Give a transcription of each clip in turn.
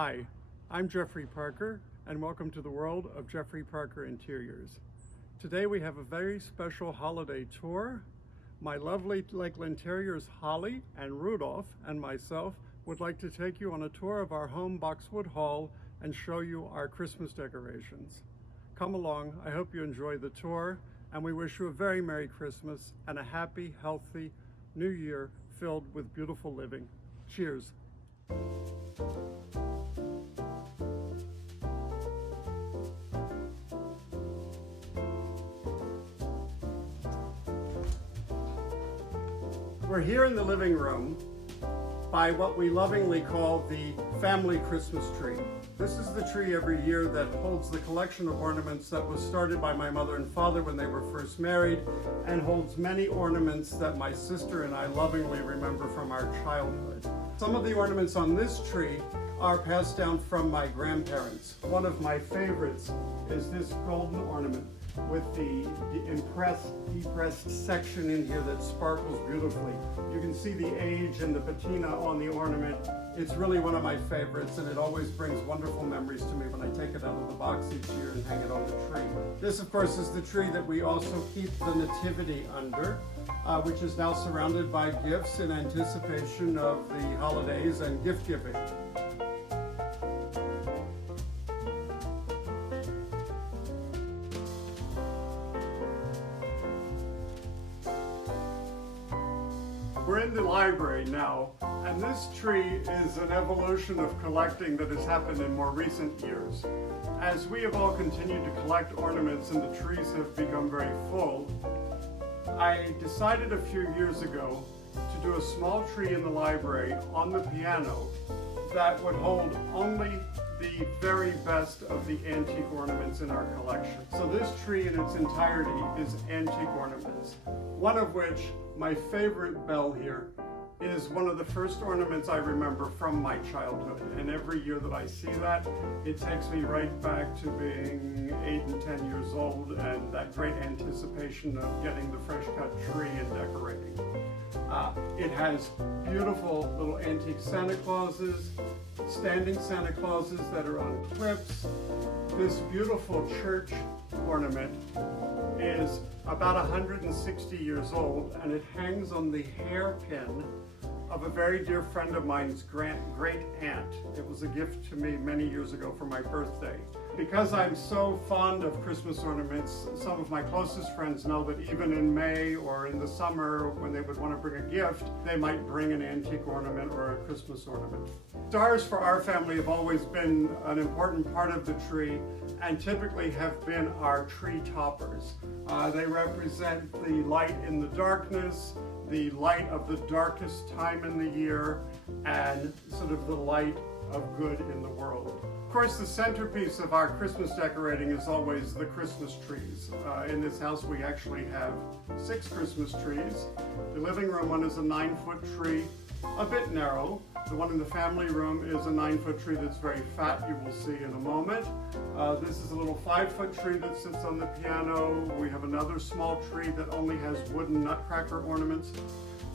Hi, I'm Jeffrey Parker, and welcome to the world of Jeffrey Parker Interiors. Today we have a very special holiday tour. My lovely Lakeland Terriers Holly and Rudolph and myself would like to take you on a tour of our home Boxwood Hall and show you our Christmas decorations. Come along, I hope you enjoy the tour, and we wish you a very Merry Christmas and a happy, healthy New Year filled with beautiful living. Cheers. We're here in the living room by what we lovingly call the family Christmas tree. This is the tree every year that holds the collection of ornaments that was started by my mother and father when they were first married, and holds many ornaments that my sister and I lovingly remember from our childhood. Some of the ornaments on this tree are passed down from my grandparents. One of my favorites is this golden ornament with the depressed section in here that sparkles beautifully. You can see the age and the patina on the ornament. It's really one of my favorites, and it always brings wonderful memories to me when I take it out of the box each year and hang it on the tree. This, of course, is the tree that we also keep the nativity under, which is now surrounded by gifts in anticipation of the holidays and gift giving. We're in the library now, and this tree is an evolution of collecting that has happened in more recent years. As we have all continued to collect ornaments and the trees have become very full, I decided a few years ago to do a small tree in the library on the piano that would hold only the very best of the antique ornaments in our collection. So this tree in its entirety is antique ornaments, one of which, my favorite bell here, is one of the first ornaments I remember from my childhood. And every year that I see that, it takes me right back to being 8 and 10 years old and that great anticipation of getting the fresh cut tree and decorating. It has beautiful little antique Santa Clauses, standing Santa Clauses that are on clips. This beautiful church ornament is about 160 years old, and it hangs on the hairpin of a very dear friend of mine's great aunt. It was a gift to me many years ago for my birthday. Because I'm so fond of Christmas ornaments, some of my closest friends know that even in May or in the summer when they would want to bring a gift, they might bring an antique ornament or a Christmas ornament. Stars for our family have always been an important part of the tree and typically have been our tree toppers. They represent the light in the darkness, the light of the darkest time in the year, and sort of the light of good in the world. Of course, the centerpiece of our Christmas decorating is always the Christmas trees. In this house we actually have 6 Christmas trees. The living room one is a 9-foot tree, a bit narrow. The one in the family room is a 9-foot tree that's very fat, you will see in a moment. This is a little 5-foot tree that sits on the piano. We have another small tree that only has wooden nutcracker ornaments.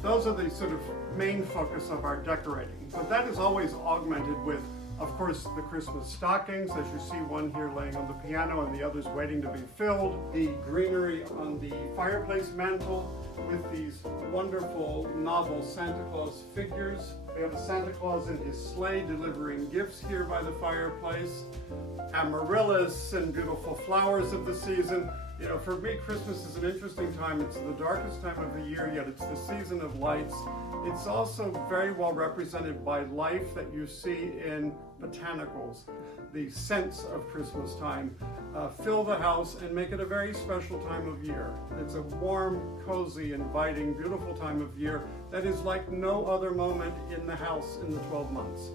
Those are the sort of main focus of our decorating, but that is always augmented with, of course, the Christmas stockings, as you see one here laying on the piano and the others waiting to be filled. The greenery on the fireplace mantle with these wonderful novel Santa Claus figures. We have a Santa Claus in his sleigh delivering gifts here by the fireplace. Amaryllis and beautiful flowers of the season. You know, for me, Christmas is an interesting time. It's the darkest time of the year, yet it's the season of lights. It's also very well represented by life that you see in botanicals. The scents of Christmas time fill the house and make it a very special time of year. It's a warm, cozy, inviting, beautiful time of year that is like no other moment in the house in the 12 months.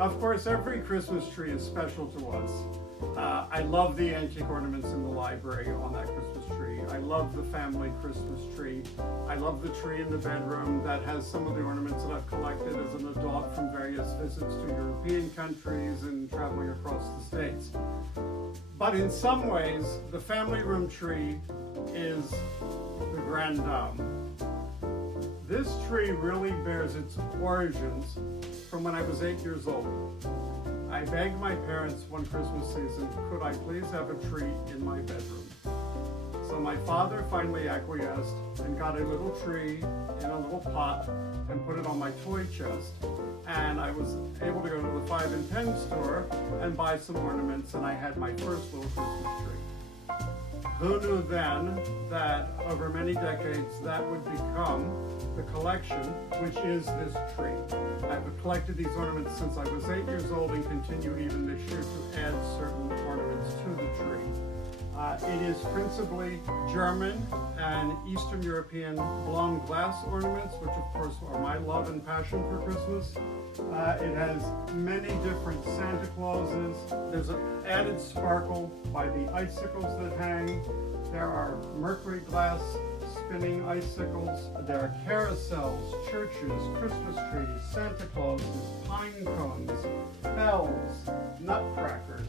Of course, every Christmas tree is special to us. I love the antique ornaments in the library on that Christmas tree. I love the family Christmas tree. I love the tree in the bedroom that has some of the ornaments that I've collected as an adult from various visits to European countries and traveling across the States. But in some ways, the family room tree is the grande dame. This tree really bears its origins from when I was 8 years old. I begged my parents one Christmas season, could I please have a tree in my bedroom? So my father finally acquiesced and got a little tree in a little pot and put it on my toy chest. And I was able to go to the 5 and 10 store and buy some ornaments, and I had my first little Christmas tree. Who knew then that over many decades that would become the collection, which is this tree. I've collected these ornaments since I was 8 years old and continue even this year to add certain ornaments to the tree. It is principally German and Eastern European blown glass ornaments, which of course are my love and passion for Christmas. It has many different Santa Clauses. There's an added sparkle by the icicles that hang. There are mercury glass spinning icicles. There are carousels, churches, Christmas trees, Santa Clauses, pine cones, bells, nutcrackers,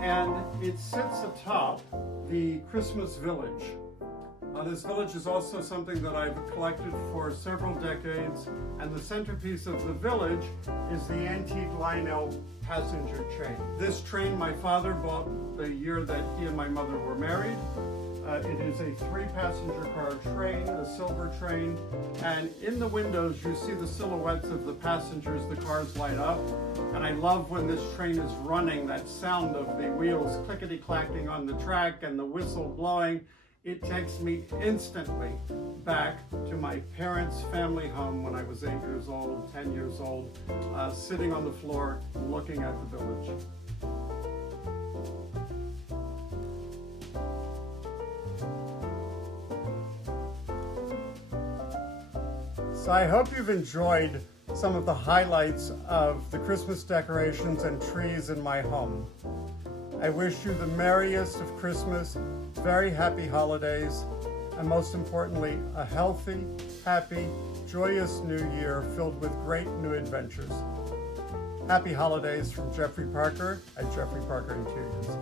and it sits atop the Christmas village. This village is also something that I've collected for several decades, and the centerpiece of the village is the antique Lionel passenger train. This train my father bought the year that he and my mother were married. It is a 3-passenger car train, a silver train, and in the windows you see the silhouettes of the passengers. The cars light up, and I love when this train is running, that sound of the wheels clickety-clacking on the track and the whistle blowing. It takes me instantly back to my parents' family home when I was 8 years old, 10 years old, sitting on the floor looking at the village. So I hope you've enjoyed some of the highlights of the Christmas decorations and trees in my home. I wish you the merriest of Christmas, very happy holidays, and most importantly, a healthy, happy, joyous new year filled with great new adventures. Happy holidays from Jeffrey Parker at Jeffrey Parker Interiors.